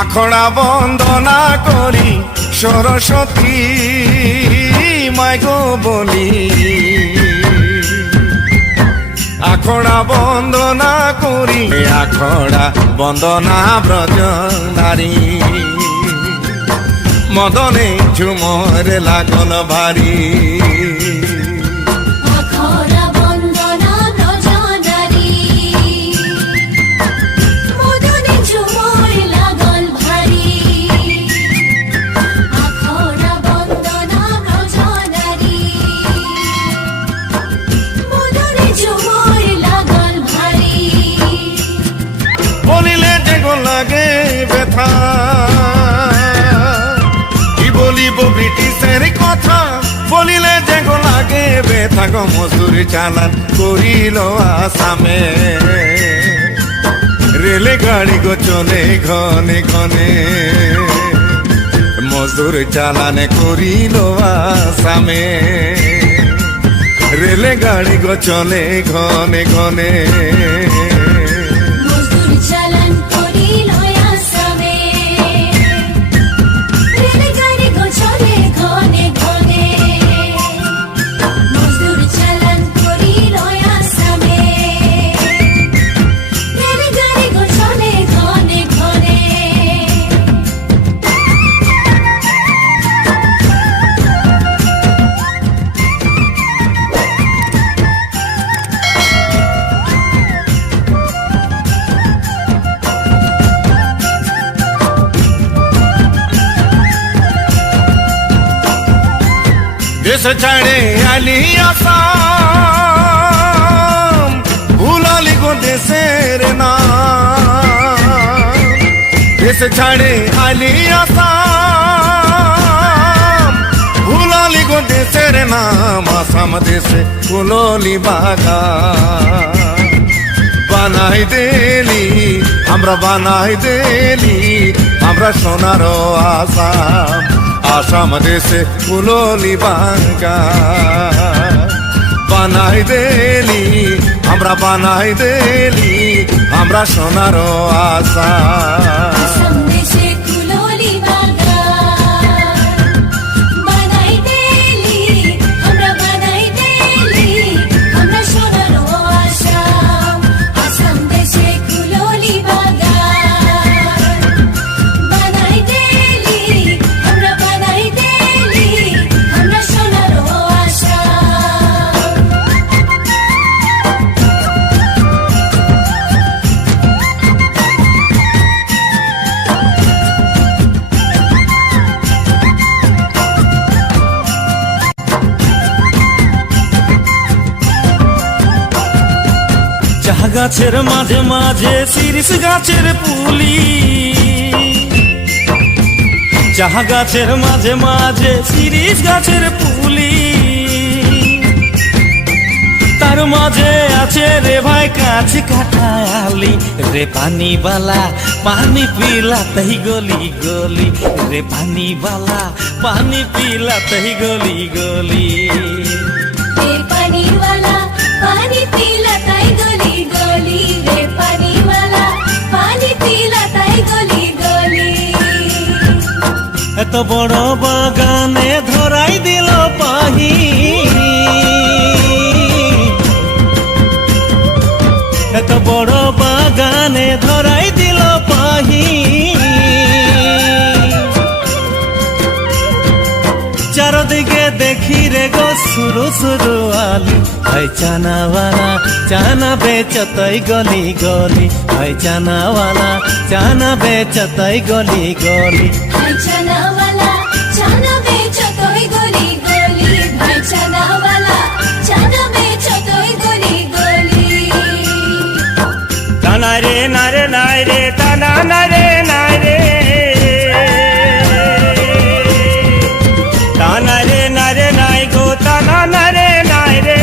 আখড়া বন্দনা করি সরস্বতী মাইগো বলি, আখড়া বন্দনা করি আখড়া বন্দনা ব্রজ নারী, মদনে ঝুমর লাগল ভারী। বলিলে যেগো লাগে ব্যথা, কি বলিব ব্রিটিশের কথা, বলিলে যেগো লাগে ব্যথা গো মজদুর চালান করিল আসামে, রেলে গাড়ি গো চলে ঘনে ঘনে, মজদুর চালান করিল আসামে, রেলে গাড়ি গো চলে ঘনে ঘনে। দেশ ছাড়ে আলি আসাম, ভুলালি গো দেশের নাম, দেশ ছাড়ে আলি আসাম, ভুলালি গো দেশের নাম, আসাম দেশে কুললি বাগান, বানাই দেলি আমরা বানাই দেলি আমরা সোনার আসাম, আসাম দেশে কুললি বাগান, বানাই দেলি আমরা বানাই দেলি আমরা সোনার আসাম। চাহ গাছের মাঝে মাঝে শিরিষ গাছের পুলি, চাহ গাছের মাঝে মাঝে শিরিষ গাছের পুলি, তার মাঝে আছে রে ভাই কাছ কাটালি রে পানিবালা পানি পিলাতেই গলি গলি, রে পানিবালা পানি পিলাতেই গলি গলি, রে পানিওয়ালা পানি পিলাতেই গলি গলি, রে পানিওয়ালা পানি পিলাতেই গলি গলি। এত বড় বাগানে ধরাই দিল পাহি, এত বড় বাগানে ধরাই দিল পাহি, চারদিকে দেখি রে গো সুরু সুরু আলি, ভাই চানাওয়ালা চানা বেচতই গলি গলি ভাই চানাওয়ালা চানা বেচতই গলি গলি ভাই চানাওয়ালা চানা বেচো তোই গলি গলি ভাই চানাওয়ালা চানা বেচো তোই গলি গলি টানা রে নারে নাই রে টানা নারে নাই রে টানা রে নারে নাই গো টানা নারে নাই রে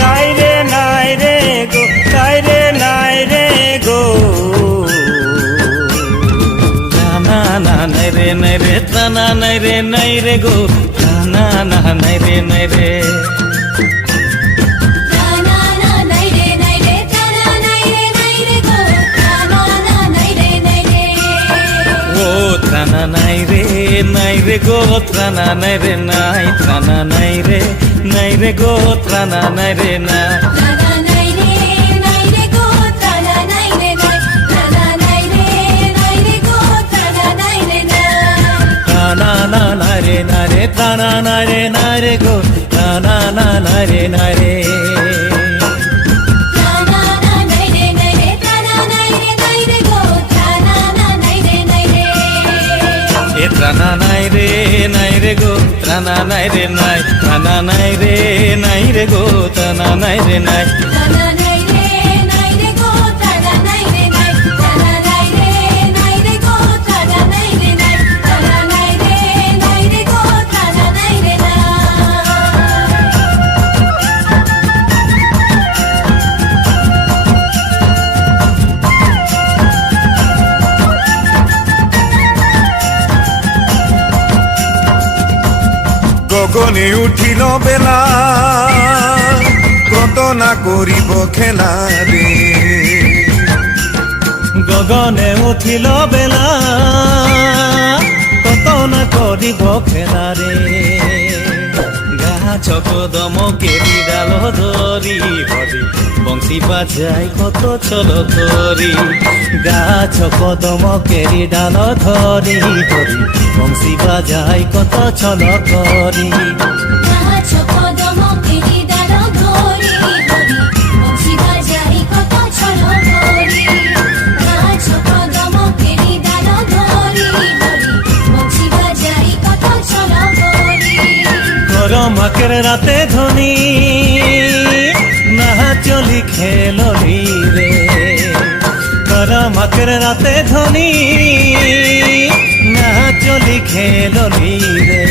নাই রে নাই রে গো নাই রে নাই রে গো টানা না নাই রে নাই রে টানা নাই রে নাই রে গো টানা না নাই রে নাই রে টানা না নাই রে নাই রে টানা নাই রে গো টানা না নাই রে ও ত্রানা নাই রে গো ত্রানা নাই রে নাই ত্রানা নাই রে গো ত্রানা নাই রে না টানা নাই রে গো টানা নাই রে টানা নাই রে গো টানা নাই রে ত্রানা না নাই রে না রে ত্রানা নাই রে গো ত্রানা না নাই রে টানা না নাই রে টানা নাই রে গো টানা না নাই রে এ ত্রানা নাই রে গো ত্রানা নাই রে নাই ত্রানা নাই রে গো ত্রানা নাই রে নাই টানা নাই রে গো টানা নাই রে টানা নাই রে গো টানা নাই রে টানা নাই রে গো টানা নাই রে গগনে উঠিল বেলা কত না করিব খেলা রে গগনে উঠিল বেলা কত না করিব খেলা রে গাছ কদম কেরি ডাল ধরি হরি বংশী বাজাই কত চল করি গাছ কদম কেরি ডাল ধরি হরি বংশী বাজাই কত চল করি গাছ কদম কেরি ডাল ধরি হরি বংশী বাজাই কত ছল করি গাছ কদম কেরি ডাল ধরি হরি বংশী বাজাই কত ছল করি গরমাকের রাতে ধনি না চলি খেললি রে গরমাকের রাতে ধনি না চলি খেললি রে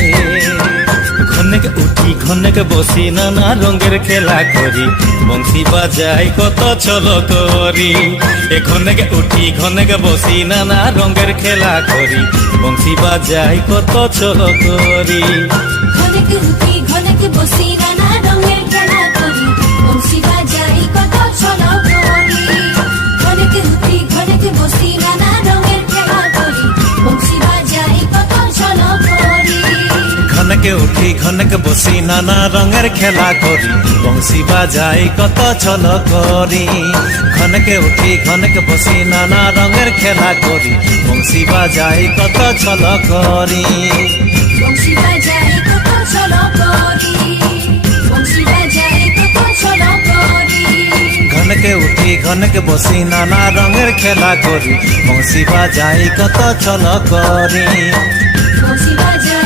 ঘনেক উঠি ঘনেক বসি নানা রঙের খেলা করি বংশী বাজাই কত চল করি এ ঘনেক উঠি ঘনেক বসি নানা রঙের খেলা করি বংশী বাজাই কত চল করি ঘনেক উঠি ঘনেক বসি নানা রঙের খেলা করি বংশী বাজাই কত ছল করি ঘনেক উঠি ঘনেক বসি নানা রঙের খেলা করি বংশী বাজাই কত ছল করি ঘনকে উঠি ঘনক বসি নানা রঙের খেলা করি বংশী বাজাই কত ছল করি ঘনকে উঠি ঘনক বসি নানা রঙের খেলা করি বংশী বাজাই কত ছল করি বংশী বাজাই কত ছল করি বংশী বাজাই কত ছল করি ঘনকে উঠি ঘনকে বসি নানা রঙের খেলা করি বংশী বাজাই কত ছল করি বংশী বাজাই